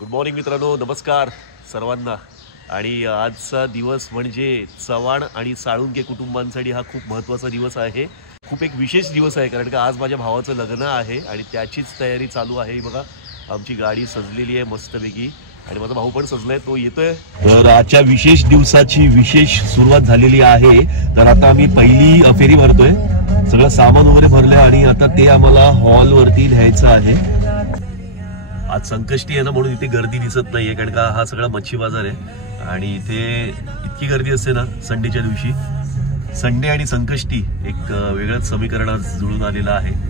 Good morning मित्रांनो, नमस्कार सर्वांना। आणि आजचा दिवस म्हणजे चव्हाण आणि साळुंके कुटुंबांसाठी हा खूप महत्त्वाचा दिवस आहे, खूप एक विशेष दिवस आहे, कारण का आज माझ्या भावाचं लग्न आहे आणि त्याचीच तयारी चालू आहे। बघा आमची गाडी सजलेली आहे मस्तपैकी आणि माझा भाऊ पण सजलाय, तो येतोय। तर आजच्या विशेष दिवसाची विशेष सुरुवात झालेली आहे। तर आता आम्ही पहिली फेरी भरतोय, सगळं सामान वगैरे भरलंय आणि आता ते आम्हाला हॉल वरती न्यायचं आहे। आज संकष्टी आहे ना, म्हणून इथे गर्दी दिसत नाहीये, कारण का हा सगळा मच्छी बाजार आहे आणि इथे इतकी गर्दी असते ना संडेच्या दिवशी। संडे आणि संकष्टी एक वेगळंच समीकरण आज जुळून आलेलं आहे।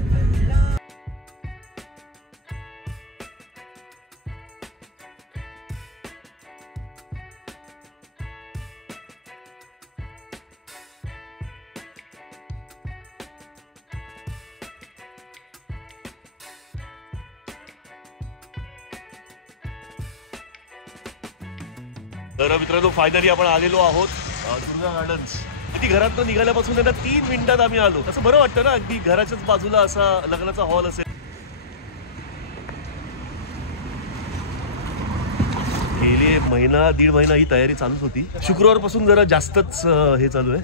तर मित्रांनो, फायनली आपण आलेलो आहोत दुर्गा गार्डन्स। अगदी घरातून निघाल्यापासून त्यांना 3 मिनिटात आम्ही आलो। असं बरं वाटतं ना, अगदी घराच्याच बाजूला असा लग्नाचा हॉल असेल। गेले दीड महिना ही तयारी चालूच होती। शुक्रवारपासून जरा जास्तच हे चालू आहे,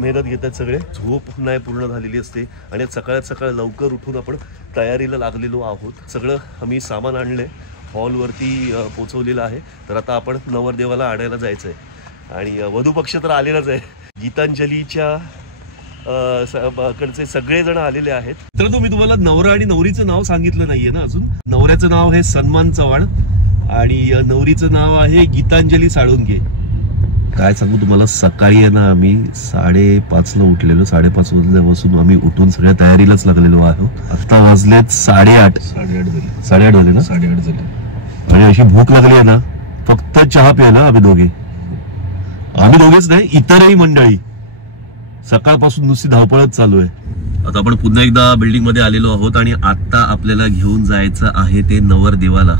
मेहनत घेत आहेत सगळे। झोप नाही पूर्ण झालेली असते आणि सकाळात सकाळ लवकर उठून आपण तयारीला लागलेलो आहोत। सगळं आम्ही सामान आणलंय, हॉलवरती पोचवलेलं आहे। तर आता आपण नवरदेवाला आणायला जायचं आहे आणि वधूपक्ष तर आलेलाच आहे। गीतांजलीच्या कडचे सगळेजण आलेले आहेत। तर मी तुम्हाला नवरा आणि नवरीचं नाव सांगितलं नाहीये ना अजून। नवऱ्याचं नाव आहे सन्मान चव्हाण आणि नवरीचं नाव आहे गीतांजली साळुंके। काय सांगू तुम्हाला, सकाळी आहे ना आम्ही 5:30ला उठलेलो। 5:30 वाजल्यापासून आम्ही उठून सगळ्या तयारीलाच लागलेलो आहोत। आता वाजलेत 8:30 झाले ना, 8:30 झाले आणि अशी भूक लागली आहे ना, फक्त चहा प्यायला आम्ही दोघेच नाही, इतरही मंडळी सकाळपासून नुसती धावपळच चालू आहे। आता आपण पुन्हा एकदा बिल्डिंग मध्ये आलेलो आहोत आणि आता आपल्याला घेऊन जायचं आहे ते नवरदेवाला।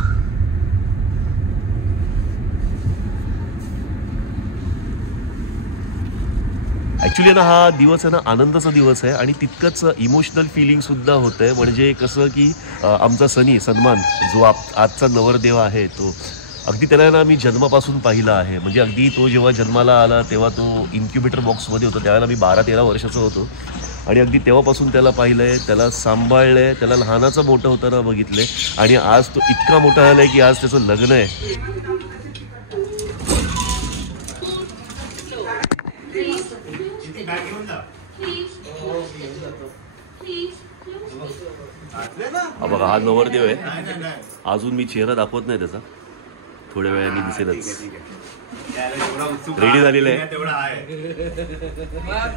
ऍक्च्युली ना हा दिवस आहे ना आनंदाचा दिवस आहे आणि तितकंच इमोशनल फिलिंग सुद्धा होतंय। म्हणजे कसं की आमचा सन्मान जो आजचा नवरदेव आहे, तो अगदी त्याला ना मी जन्मापासून पाहिला आहे। म्हणजे अगदी तो जेव्हा जन्माला आला तेव्हा तो इन्क्युबेटर बॉक्समध्ये होता, त्यावेळेला मी 12-13 वर्षाचा होतो आणि अगदी तेव्हापासून त्याला पाहिलंय, त्याला सांभाळलंय, त्याला लहानाचं मोठं होताना बघितलंय आणि आज तो इतका मोठा झालाय की आज त्याचं लग्न आहे। बघा हा नवरदेव आहे, अजून मी चेहरा दाखवत नाही त्याचा, थोड्या वेळाने दिसेलच। रेडी झालेलं आहे।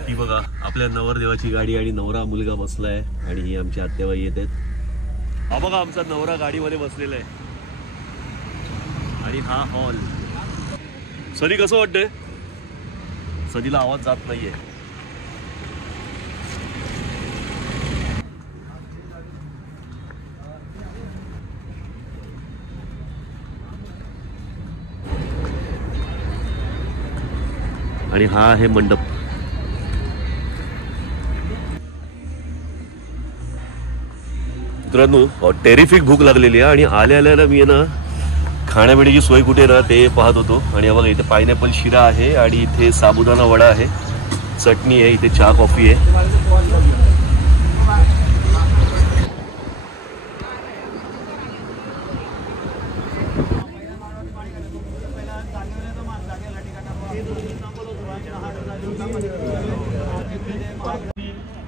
ही बघा आपल्या नवरदेवाची गाडी आणि नवरा मुलगा बसलाय आणि ही आमची आत्याबाई येत आहेत। हा बघा आमचा नवरा गाडीमध्ये बसलेला आहे आणि हा हॉल। सनी कसं वाटतंय? सनीला आवाज जात नाहीये। आणि हा आहे मंडप। मित्रांनो, टेरिफिक भूक लागलेली आहे आणि आल्या मी आहे ना खाण्यापिण्याची सोय कुठे आहे ना ते पाहत होतो आणि बघा इथे पायनॅपल शिरा आहे आणि इथे साबुदाणा वडा आहे, चटणी आहे, इथे चहा कॉफी आहे।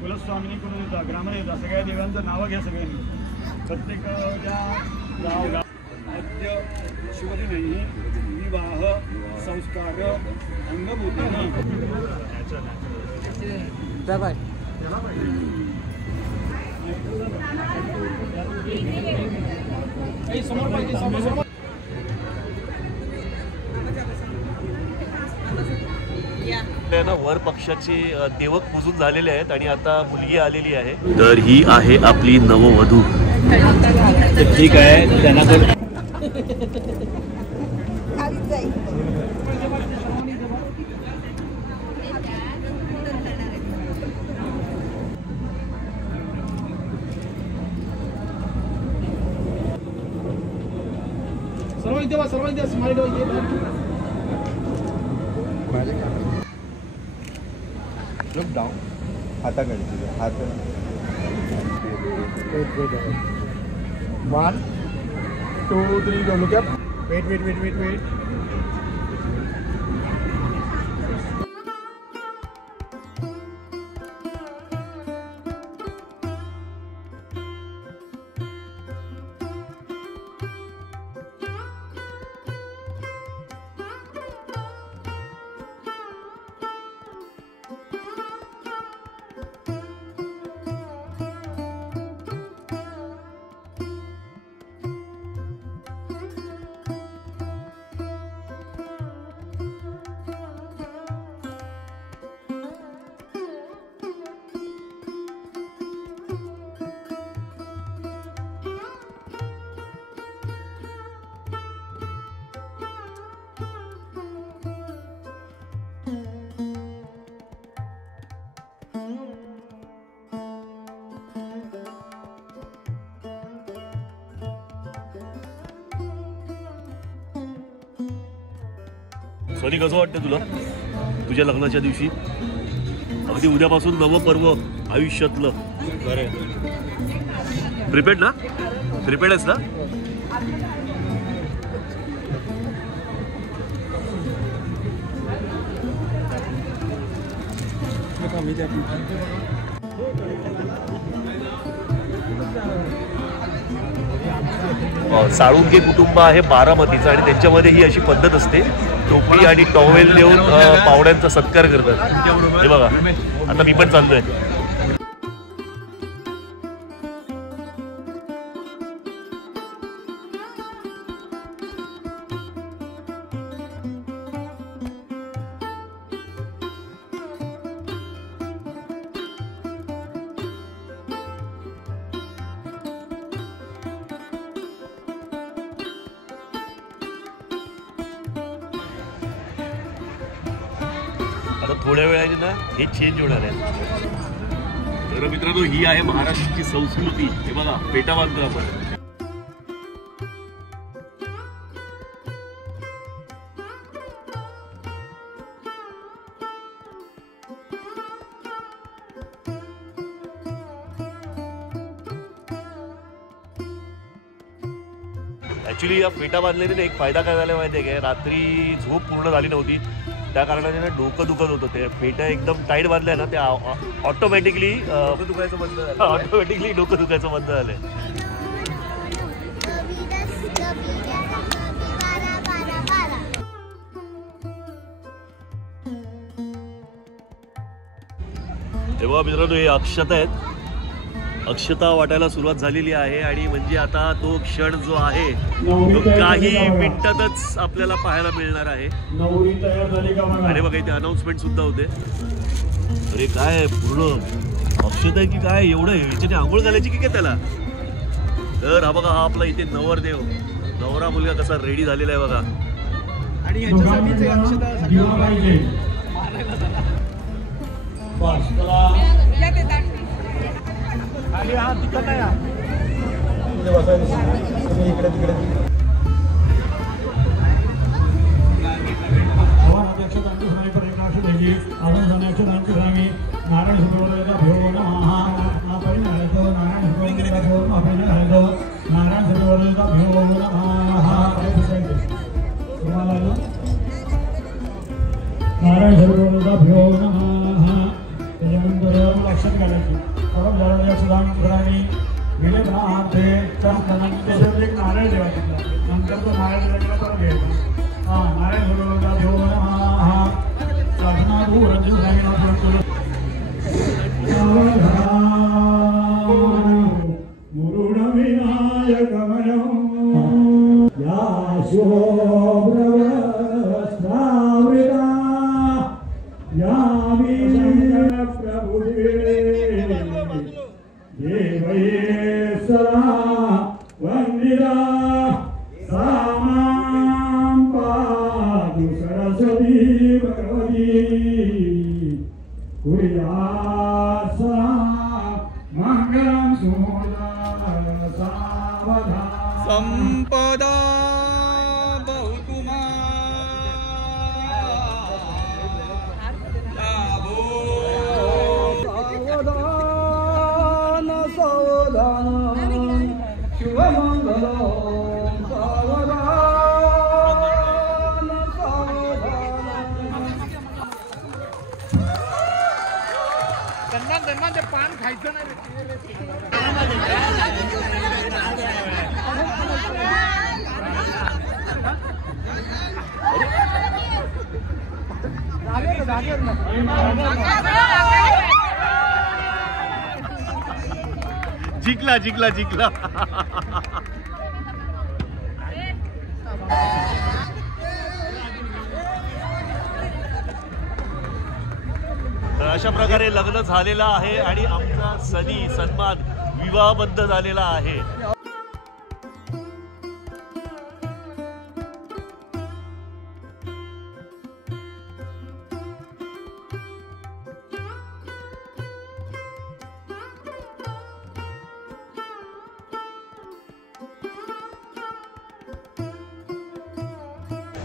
कुलस्वामिनीकडून ग्रामर येतात, सगळ्या देवांचं नावं घ्या सगळ्यांनी। प्रत्येक गाव मध्य शिवदिनी विवाह संस्कार अंगभूती समोर पाहिजे, समोर वर पक्षाचे देवक पूजून झालेले आहेत आणि आता मुलगी आलेली आहे। तर ही आहे आपली नववधू। ठीक आहे, त्यांना सर्व इथे स्माइल लुक डाऊन हाताकडे हात 1 2 3 go look up wait sorry, कसं वाटतं तुला तुझ्या लग्नाच्या दिवशी? अगदी उद्यापासून नवं पर्व आयुष्यातलं. प्रिपेड ना? प्रिपेड आहेस ना? साळुंके कुटुंब आहे बारामतीचं आणि त्यांच्यामध्ये ही अशी पद्धत असते, टोपी आणि टॉवेल देऊन पाहुण्यांचा सत्कार करतात. हे बघा, आता मी पण चाललोय. आता थोड्या वेळाने ना हे चेंज होणार आहे. तर मित्रांनो, ही आहे महाराष्ट्राची संस्कृती. हे बघा, पेटा बांधतो आपण. ॲक्च्युली या पेटा बांधलेले एक फायदा काय झाला माहिती आहे का? रात्री झोप पूर्ण झाली नव्हती, त्या कारणाने ना डोकं दुखत होतं. ते पेटा एकदम टाईट बांधल्या ना, त्या ऑटोमॅटिकली डोकं दुखायचं बंद झालंय. तेव्हा मित्रांनो, हे अक्षता आहेत. अक्षता वाटायला सुरुवात झालेली आहे आणि म्हणजे आता तो क्षण जो आहे तो काही मिनिटातच आपल्याला पाहायला मिळणार आहे. आणि बघा, इथे अनाउन्समेंट सुद्धा होते. अरे काय पूर्ण अक्षता आहे की काय? एवढं ह्याच्याने आंघोळ घालायची की काय त्याला? तर हा बघा, हा आपला इथे नवरदेव, नवरा मुलगा कसा रेडी झालेला आहे बघा. आणि यांच्यासाठी अक्षता खाली हा तिकट आहे. इकडे तिकडे नारायण त्याच्यानंतर लक्षात घालायची नारायण देवाचा नंतर तो नारायण परत घ्यायचा. नारायण भगवंता देव हा साधना मुरुड विनायक या प्रभु वंदिरा सामां पादु सरस्वती भगवती कुर्यासा मंगलम सुमोदन सावधान संपदा जिंकला जिंकला जिंकला. तर अशा प्रकारे लग्न झालेलं आहे आणि आमचा सनी सन्मान विवाहबद्ध झालेला आहे.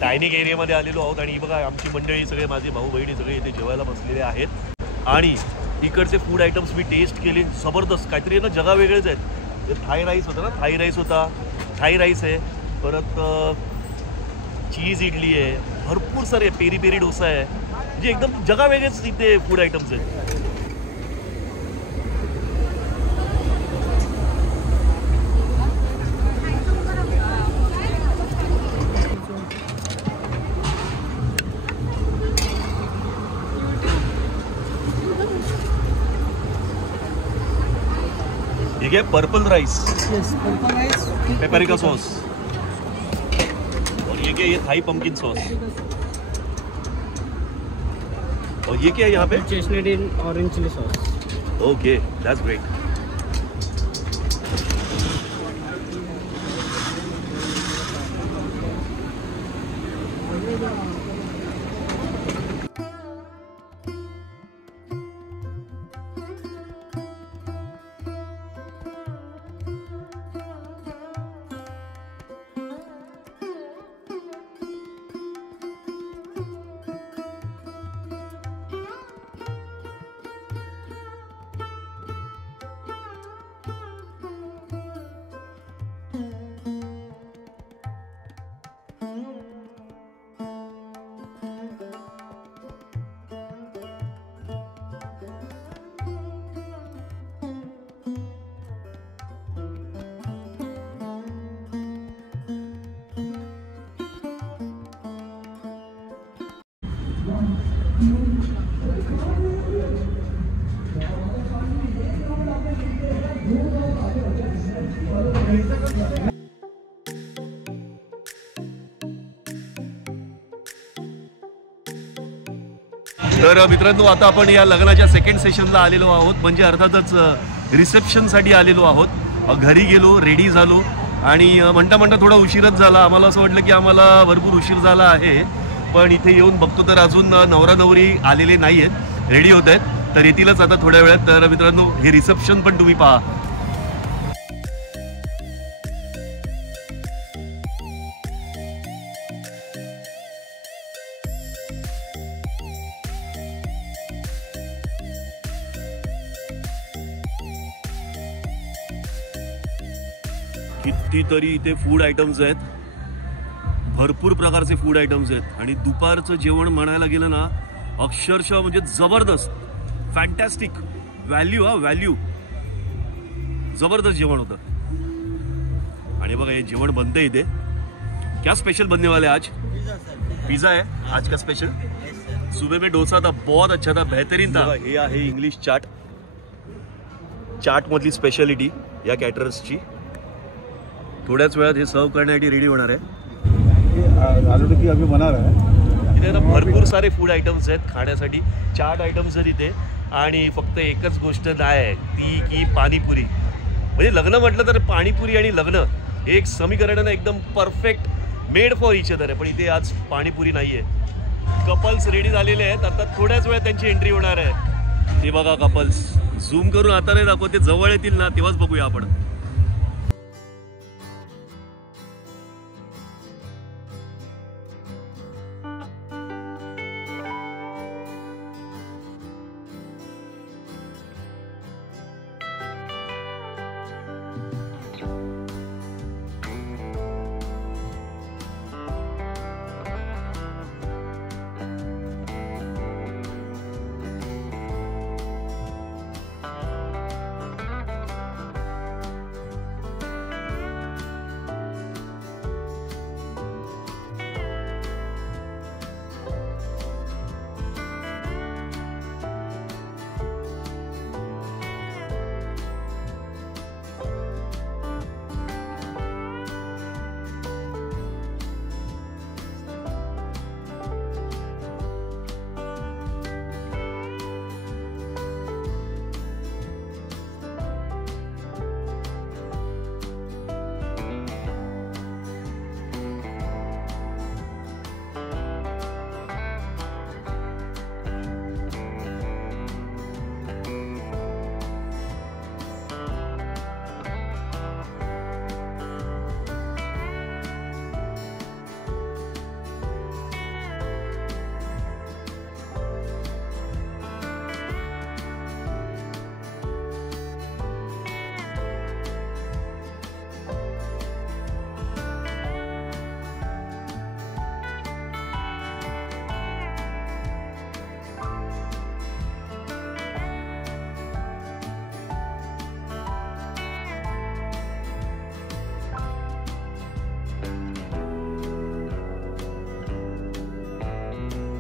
डायनिंग एरियामध्ये आलेलो आहोत आणि बघा आमची मंडळी सगळे माझे भाऊ बहिणी सगळे इथे जेवायला बसलेले आहेत आणि इकडचे फूड आयटम्स मी टेस्ट केले. जबरदस्त काहीतरी ना जगा वेगळेच आहेत. ते थाई राईस होता ना, थाई राईस होता, थाई राईस आहे, परत चीज इडली आहे, भरपूर सारे पेरी पेरी डोसा आहे. म्हणजे एकदम जगा वेगळेच इथे फूड आयटम्स आहेत. ठीक है, purple rice, purple rice, paprika sauce, और ये क्या, ये थाई पंपकिन सॉस, और ये क्या है यहाँ पे? Chestnut in orange chilli sauce. Okay, that's great. तर मित्रांनो, आता आपण या लग्नाच्या सेकंड सेशनला आलेलो आहोत, म्हणजे अर्थातच रिसेप्शनसाठी आलेलो आहोत. घरी गेलो, रेडी झालो आणि म्हणता म्हणता थोडा उशीरच झाला. आम्हाला असं वाटलं की आम्हाला भरपूर उशीर झाला आहे, पण इथे येऊन बघतो तर अजून नवरा नवरी आलेले नाही आहेत, रेडी होत आहेत, तर येतीलच आता थोड्या वेळात. तर मित्रांनो, हे रिसेप्शन पण तुम्ही पहा. कितीतरी इथे फूड आयटम्स आहेत, भरपूर प्रकारचे फूड आयटम्स आहेत आणि दुपारचं जेवण म्हणायला गेलं ना, अक्षरशः म्हणजे जबरदस्त, फॅन्टॅस्टिक, व्हॅल्यू, व्हॅल्यू, जबरदस्त जेवण होतं. आणि बघा हे जेवण बनते इथे. क्या स्पेशल बनने वाले आज? पिझ्झा है आज का स्पेशल. सुबह में डोसा था, बहुत अच्छा था, बेहतरीन था. हे आहे इंग्लिश चाट, चाट मधली स्पेशालिटी या कॅटरर्सची. थोड्याच वेळात हे सर्व करण्यासाठी रेडी होणार आहे. आलू टिक्की अभी बना रहा है. इथे ना भरपूर सारे फूड आयटम्स आहेत खाण्यासाठी, चाट आयटम्स आहेत इथे. आणि फक्त एकच गोष्ट नाही ती की पाणीपुरी. म्हणजे लग्न म्हटलं तर पाणीपुरी आणि लग्न हे एक समीकरण एकदम perfect made for each other आहे. पण इथे आज पाणीपुरी नाही आहे. कपल्स रेडी झालेले आहेत, आता थोड्याच वेळात त्यांची एंट्री होणार आहे. ते बघा कपल्स, झूम करून आता नाही दाखवते, जवळ येतील ना तेव्हाच बघूया आपण.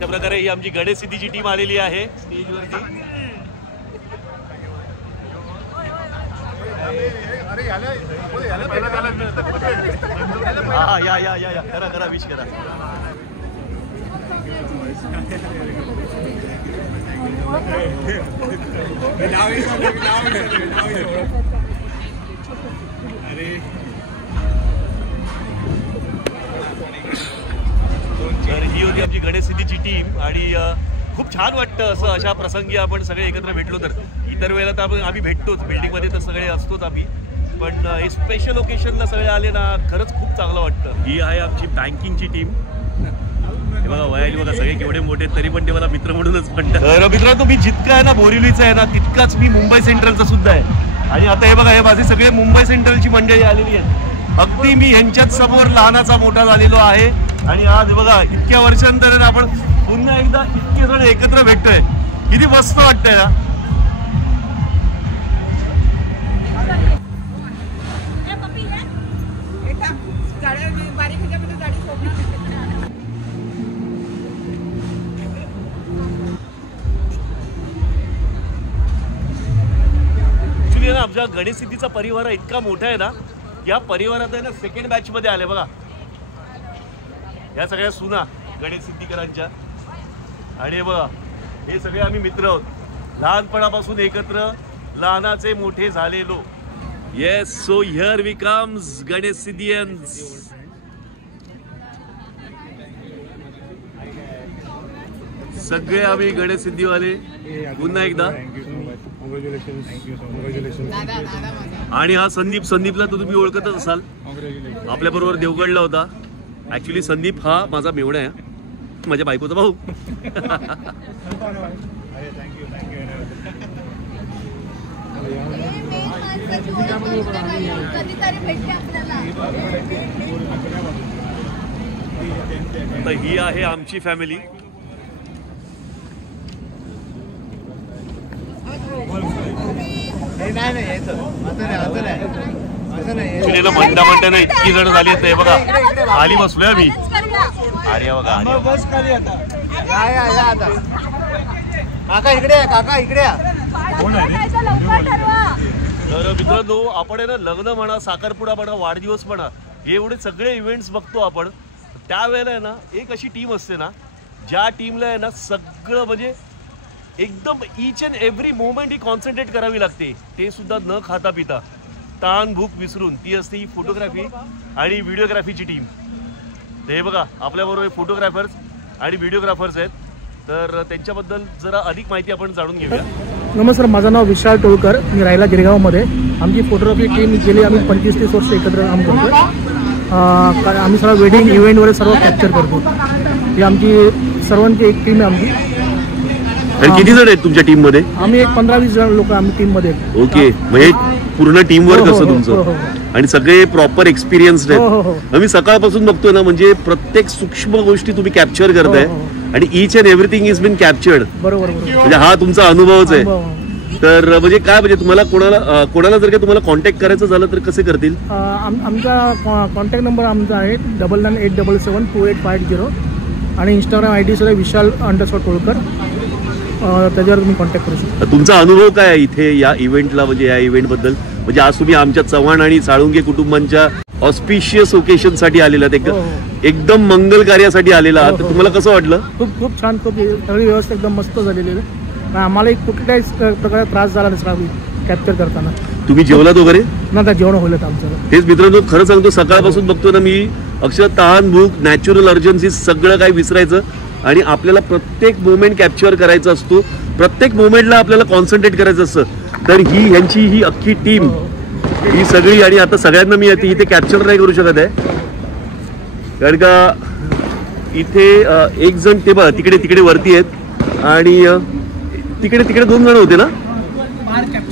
अशा प्रकारे ही आमची गणेश सिद्धीची टीम आलेली आहे स्टेजवरती. हा या या या या करा करा विश करा. तर ही होती आमची गणेश सिद्धीची टीम आणि खूप छान वाटतं असं अशा प्रसंगी आपण सगळे एकत्र भेटलो तर. इतर वेळेला तर आपण आम्ही भेटतोच बिल्डिंगमध्ये तर सगळे असतोच आम्ही, पण हे स्पेशल ओकेशनला सगळे आले ना खरंच खूप चांगलं वाटतं. ही आहे आमची बँकिंगची टीम. हे बघा वयाली बघा सगळे केवढे मोठे तरी पण ते मला मित्र म्हणूनच म्हणतात. तर मित्रांनो मी जितका आहे ना बोरिवलीचा आहे ना तितकाच मी मुंबई सेंट्रलचा सुद्धा आहे. आणि आता हे बघा हे माझे सगळे मुंबई सेंट्रलची मंडळी आलेली आहेत. अगदी मी ह्यांच्याच समोर लहानाचा मोठा झालेलो आहे आणि आज बघा इतक्या वर्षांतर आपण पुन्हा एकदा इतके जण एकत्र भेटतोय. किती मस्त वाटतंय ना. आमच्या गणेश सिद्धीचा परिवार इतका मोठा आहे ना, या परिवारात आहे ना सेकंड बॅच मध्ये आले बघा या सगळ्या सुना गणेश सिद्धीकरांच्या. आणि बघा हे सगळे आम्ही मित्र आहोत लहानपणापासून एकत्र, लहानाचे मोठे झालेलो. Yes so here we comes Ganesh सिद्धियन्स. सगळे आम्ही गणेश सिद्धीवाले पुन्हा एकदा. आणि हा संदीप, संदीपला तर तुम्ही ओळखतच असाल, आपल्या बरोबर देवगडला होता. ऍक्च्युली संदीप हा माझा मेवणा आहे, माझ्या बायकोचा भाऊ. तर ही आहे आमची फॅमिली. म्हणता म्हणता ना इतकी जण झाली आहेत बघा. खाली बसलोय आम्ही. अरे बघा काका इकडे आहे, काका इकडे आहे. तर मित्रांनो आपण आहे ना लग्न म्हणा, साखरपुडा म्हणा, वाढदिवस म्हणा, हे एवढे सगळे इव्हेंट्स बघतो आपण. त्यावेळेला आहे ना एक अशी टीम असते ना ज्या टीमला आहे ना सगळं म्हणजे एकदम each and every moment he concentrate करावी लागते. ते सुद्धा न खाता पिता, ताण भूक विसरून. ती असते ही फोटोग्राफी आणि व्हिडिओग्राफीची टीम. हे बघा आपल्याबरोबर फोटोग्राफर्स आणि व्हिडिओग्राफर्स आहेत. तर त्यांच्याबद्दल जरा अधिक माहिती आपण जाणून घेऊया. नमस्कार, माझं नाव विशाल टोळकर, मी राहिला गिरगावमध्ये. आमची फोटोग्राफी टीम गेली आम्ही 25-30 वर्ष एकत्र काम करतो. आम्ही सर्व वेडिंग इव्हेंट वगैरे सर्व कॅप्चर करतो. ही आमची सर्वांची एक टीम आहे आमची. किती जण आहेत तुमच्या टीम मध्ये? आम्ही एक 15-20 जण लोक आम्ही टीम मध्ये. ओके, म्हणजे पूर्ण टीम वर्क असतं तुमचं आणि सगळे प्रॉपर एक्सपिरियन्स्ड आहेत. आम्ही सकाळपासून बघतोय ना म्हणजे प्रत्येक सूक्ष्म गोष्टी तुम्ही कॅप्चर करताय आणि each and everything is been captured. बरोबर, म्हणजे हा तुमचा अनुभवच आहे. तर म्हणजे काय म्हणजे तुम्हाला कोणाला जर का तुम्हाला कॉन्टॅक्ट करायचं झालं तर कसे करतील? आमचा कॉन्टॅक्ट नंबर आमचा आहे 9987728580 आणि इंस्टाग्राम ID सुद्धा विशाल_टोळकर. त्याच्यावर तुम्ही कॉन्टॅक्ट करू शकता. तुमचा अनुभव काय आहे इथे या इव्हेंटला, म्हणजे या इव्हेंट बद्दल? म्हणजे आज तुम्ही आमच्या चव्हाण आणि साळुंके कुटुंबांच्या ऑस्पिशियस ओकेशन साठी आलेला, एकदम मंगल कार्यासाठी आलेला. तर तुम्हाला कसं वाटलं? खूप छान, खूप सगळी व्यवस्था एकदम मस्त झालेली आहे. आम्हाला एक कुठल्याही प्रकारे त्रास झाला नसला कॅप्चर करताना. तुम्ही जेवलात वगैरे? ना जेवण होईल आमचं. तेच मित्रांनो खरं सांगतो, सकाळपासून बघतो ना मी अक्षर तहान भूक नॅचरल अर्जन्सी सगळं काही विसरायचं आणि आपल्याला प्रत्येक मोमेंट कॅप्चर करायचा असतो. प्रत्येक मोमेंटला आपल्याला कॉन्सन्ट्रेट करायचं असतं. तर ह्यांची ही अख्खी टीम ही सगळी, आणि आता सगळ्यांना मी इथे कॅप्चर नाही करू शकत आहे कारण का इथे एक जण ते बघा तिकडे वरती आहेत आणि तिकडे 2 जण होते ना,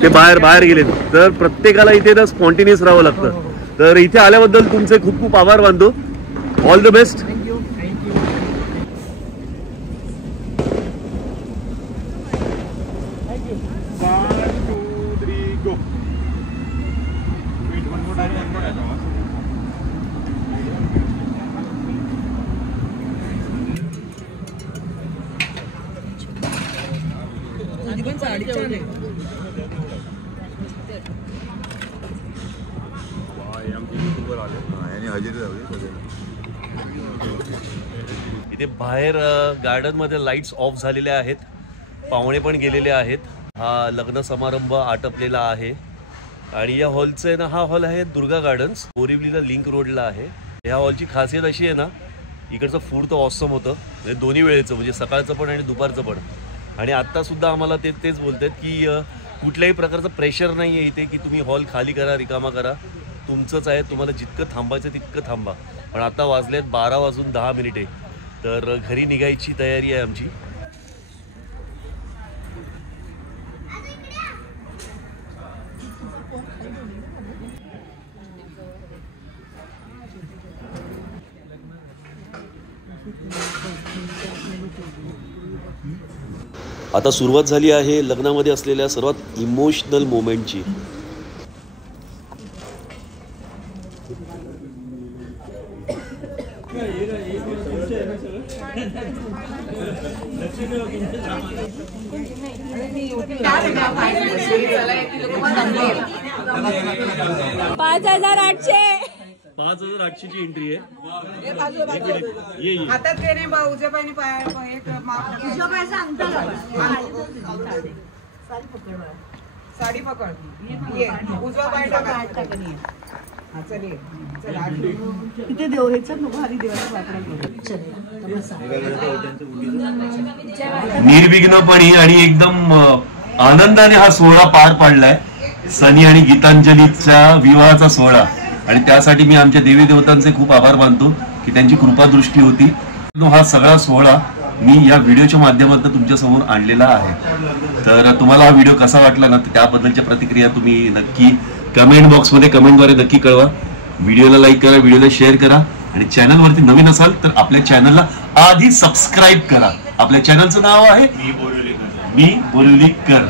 ते बाहेर गेले. तर प्रत्येकाला इथे ना स्पॉन्टेनियस राहावं लागतं. तर इथे आल्याबद्दल तुमचे खूप आभार मानतो. All the best. इथे बाहेर गार्डन मध्ये लाईट्स ऑफ झालेल्या आहेत, पाहुणे पण गेलेले आहेत. हा लग्न समारंभ आटपलेला आहे आणि या हॉलचं आहे ना, हा हॉल आहे दुर्गा गार्डन्स, बोरिवलीला लिंक रोडला आहे. ह्या हॉलची खासियत अशी आहे ना, इकडचं फूड तर ऑसम होतं, म्हणजे दोन्ही वेळेचं, म्हणजे सकाळचं पण आणि दुपारचं पण. आणि आत्तासुद्धा आम्हाला तेच बोलतात की कुठल्याही प्रकारचं प्रेशर नाही आहे इथे की तुम्ही हॉल खाली करा, रिकामा करा, तुमचंच आहे, तुम्हाला जितकं थांबायचं तितकं थांबा. पण आता वाजलेत 12:10 तर घरी निघायची तयारी आहे आमची. आता सुरुवात झाली आहे लग्नामध्ये असलेल्या सर्वात इमोशनल मोमेंटची. $5,800 ची एंट्री आहे. हातात घेणे उजव्या पायाने साडी पकड, ये उजवा पाय टाका. तिथे देव हे चल भारी देवाला निर्विघ्नपणे आणि एकदम आनंदाने हा सोहळा पार पाडलाय. सनी आणि गीतांजलीचा विवाहाचा सोहळा, आणि त्यासाठी मी आमच्या देवी देवतांचे खूप आभार मानतो की त्यांची कृपादृष्टी होती. हा सगळा सोहळा मी या व्हिडिओच्या माध्यमातून तुमच्या समोर आणलेला आहे. तर तुम्हाला हा व्हिडिओ कसा वाटला ना, त्याबद्दलच्या प्रतिक्रिया तुम्ही नक्की कमेंट बॉक्समध्ये कमेंटद्वारे नक्की कळवा. व्हिडिओला लाईक करा, व्हिडिओला शेअर करा, आणि चॅनलवरती नवीन असाल तर आपल्या चॅनलला आधी सबस्क्राईब करा. आपल्या चॅनलचं नाव आहे मी बोरिवलीकर.